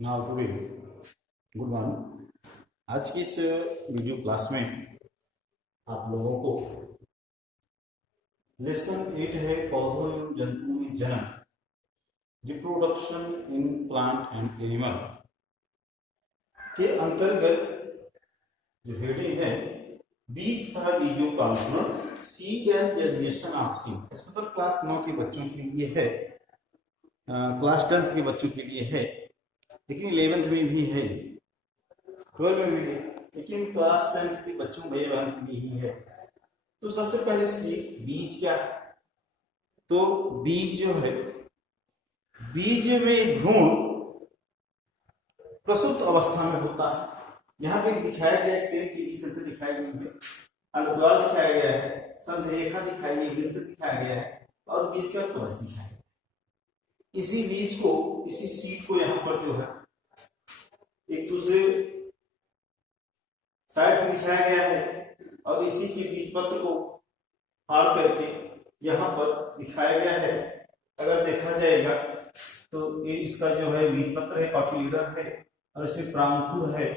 Now today good morning. आज की इस वीडियो क्लास में आप लोगों को लेसन 8 है पौधों एवं जंतुओं में जन्म, reproduction in plant and animal के अंतर्गत जो हेडिंग है बीज तथा बीजों का अंकुरण, seed and germination of seed. Special class 9 के बच्चों के लिए है, क्लास 10 के बच्चों के लिए है, लेकिन 11th में भी है, 12 में भी है, लेकिन क्लास 10 के बच्चों में 11 के लिए ही है। तो सबसे पहले सीड, बीज क्या है? तो बीज जो है, बीज में भ्रूण प्रसूत अवस्था में होता है। यहाँ पे दिखाया गया सेल की डिस्टेंस दिखाई गई है, अंडद्वार दिखाया गया है, संरेखा दिखाई गई, वृत्त दिखाया गया है और बीज का कवच दिखाया गया। इसी बीज को, इसी सीड को यहाँ पर जो है एक दूसरे साइड से दिखाया गया है और इसी के बीज पत्र को फाड़ करके यहाँ पर दिखाया गया है। अगर देखा जाएगा तो ये इसका जो है बीज पत्र है, कॉटिलीडर है और इसमें प्रांकुर है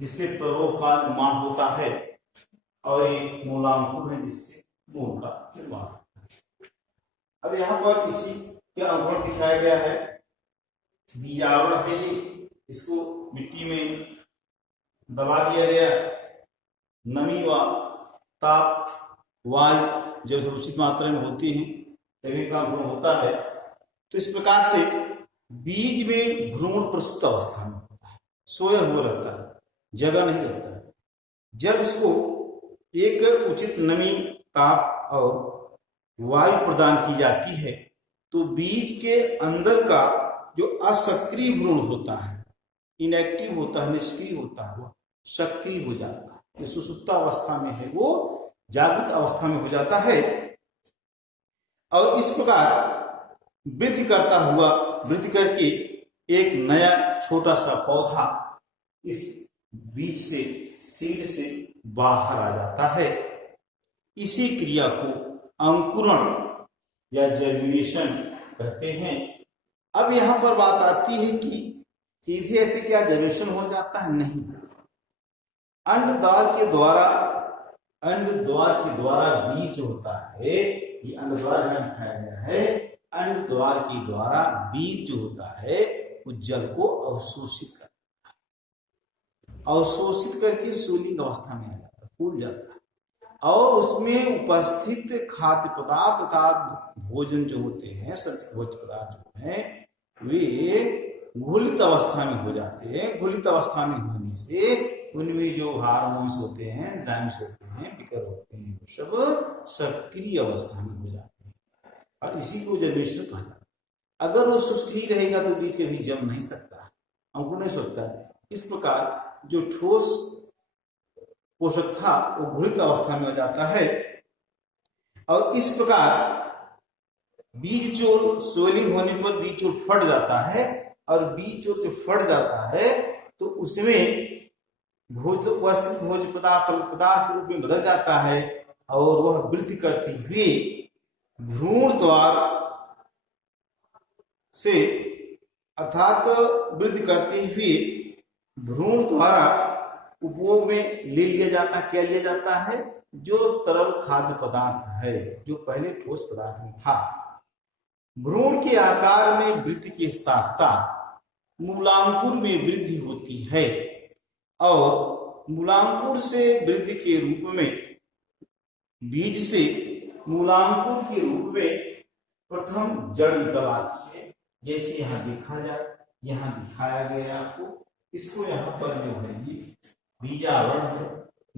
जिससे प्ररोह का निर्माण होता है और एक मूलांकुर है जिससे मूल का निर्माण। अब यहाँ पर इसी के अंकुरण दिखाया गया है। बीजावरण है ये, इसको मिट्टी में दबा दिया गया, नमी व ताप वायु जब उचित मात्रा में होती है तभी का अंकुरण होता है। तो इस प्रकार से बीज में भ्रूण प्रसूत अवस्था में होता है, सोया हुआ रहता है, जगह नहीं रहता है। जब इसको एक उचित नमी, ताप और वायु प्रदान की जाती है तो बीज के अंदर का जो असक्रिय भ्रूण होता है, इनएक्टिव होता है, निष्क्रिय होता है, वो सक्रिय हो जाता है। जो सुसुप्त अवस्था में है वो जागृत अवस्था में हो जाता है और इस प्रकार वृद्धि करता हुआ, वृद्धि करके एक नया छोटा सा पौधा इस बीज से, सीड से बाहर आ जाता है। इसी क्रिया को अंकुरण या जर्मिनेशन कहते हैं। अब यहां पर बात आती है कि सीधे ऐसे क्या जर्मिनेशन हो जाता है? नहीं, अंडद्वार के द्वारा, अंडद्वार के द्वारा बीज होता है, ये अंडद्वार यहां दिखाया गया है, अंडद्वार के द्वारा बीज जो होता है वो जल को अवशोषित करता है, अवशोषित करके शून्य अवस्था में आ जाता है, फूल जाता है और उसमें उपस्थित खाद्य पदार्थ तथा भोजन जो होते हैं, भोज्य पदार्थ जो है वे घुलित अवस्था में हो जाते हैं। घुलित अवस्था में होने से उनमें जो हार्मोन्स होते हैं, एंजाइम्स होते हैं, विकर होते हैं, वो सब सक्रिय अवस्था में हो जाते हैं और इसी को जर्मिनेशन कहा जाता है। अगर वो सुस्थिर रहेगा तो बीज कभी जम नहीं सकता, अंकुर नहीं सकता। इस प्रकार जो ठोस पोषक था वो घुलित अवस्था में हो जाता है और इस प्रकार बीज चोल स्वेलिंग होने पर बीज चोल फट जाता है और बीज चोल जो फट जाता है तो उसमें भोज्य पदार्थ के रूप में बदल जाता है और वह वृद्धि करते हुए भ्रूण द्वार से, अर्थात वृद्धि करते हुए भ्रूण द्वारा उपभोग में ले लिया जाता, क्या लिया जाता है? जो तरल खाद्य पदार्थ है, जो पहले ठोस पदार्थ में था। भ्रूण के आकार में वृद्धि के साथ साथ मूलांकुर में वृद्धि होती है और मूलांकुर से वृद्धि के रूप में, बीज से मूलांकुर के रूप में प्रथम जड़ निकल आती है। जैसे यहाँ देखा जाए, यहाँ दिखाया गया आपको, इसको यहाँ पर जो है ये बीजावरण है,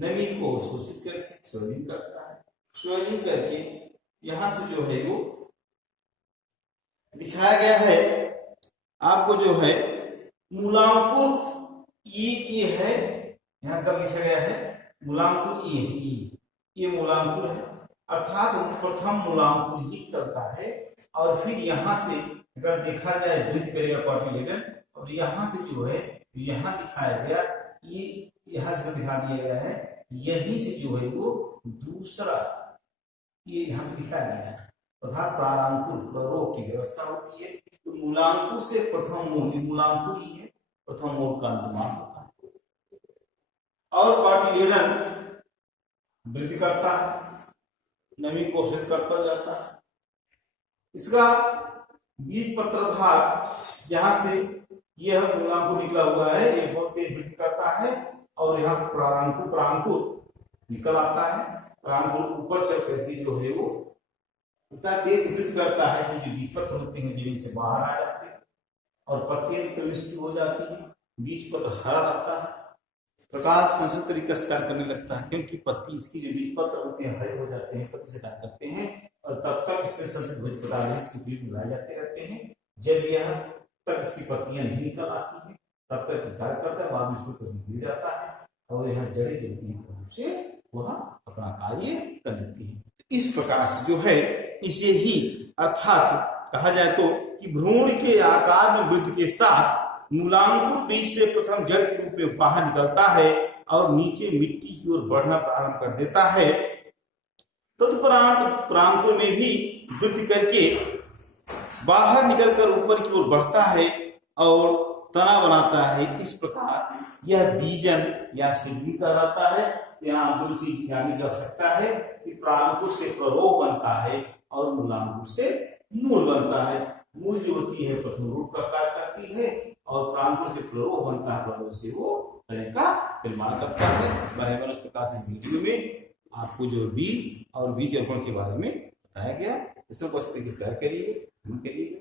नमी को अवशोषित करके स्वेलिंग करता है, स्वेलिंग करके यहां से जो है वो दिखाया गया है आपको, जो है मूलांकुर ये है, यहां तक लिखा गया है मूलांकुर ये मूलांकुर है, अर्थात प्रथम मूलांकुर ही करता है और फिर यहां से अगर देखा जाए वृद्धि करेगा कॉटिलीडन और यहां से जो है यहां दिखाया गया, ये यहां से दिखा दिया गया है, यहीं से जो है वो दूसरा ये यहां पे दिखाया गया है, अर्थात प्रारंकुर प्ररोह की व्यवस्था होती है। तो मूलांकुर से प्रथम मूल, मूलांकुर ही है, प्रथम मोड़ का निर्माण होता है। और कॉटिलेडन वृद्धि करता है, नमी को शोषित करता जाता है। इसका बीज पत्रधार यहाँ से यह मूलांकुर निकला हुआ है, ये बहुत तेज वृद्धि करता है और यहाँ प्रांकुर निकल आता है। प्रांकुर ऊपर चल करके जो है वो इतना तेज वृद्धि करता है कि जो बीज पत्र होते हैं जमीन से बाहर आ जाते हैं और पत्तियां निकलनी शुरू हो जाती है। बीज पत्र हरा रहता है, प्रकाश संश्लेषण तरीके से कार्य करने लगता है, क्योंकि पत्ती इसकी जो बीज पत्र होते हैं हरे हो जाते हैं, पत्ती से कार्य करते हैं और तब तक इसमें संश्लेषित भोज्य पदार्थ इसके बीज मिलाए जाते रहते हैं। जब यह तक इसकी पत्तियां नहीं निकल आती है तब तक कार्य करता है, बाद में सूख गिर जाता है और यहाँ जड़ें गिरती हैं से वह अपना कार्य कर लेती है। इस प्रकार से जो है इसे ही अर्थात कहा जाए तो कि भ्रूण के आकार में वृद्धि के साथ मूलांकुर बीज से प्रथम जड़ के रूप में बाहर निकलता है और नीचे मिट्टी की ओर बढ़ना प्रारंभ कर देता है। तदुपरांत प्रांकुर में भी वृद्धि करके बाहर निकलकर ऊपर की ओर बढ़ता है और तना बनाता है। इस प्रकार यह बीजन या सिद्धि कहलाता है। यहाँ दो चीज जानने की आवश्यकता है कि प्रांकुर से प्ररोह बनता है और मूलांकुर से मूल बनता है। मूल जो होती है प्रथम रूप का कार्य करती है और प्रांकुर से प्ररोह बनता है, से वो तरह का निर्माण करता है। इस प्रकार से वीडियो में आपको जो बीज और बीज अर्पण के बारे में बताया गया, इसको तैयार करिए।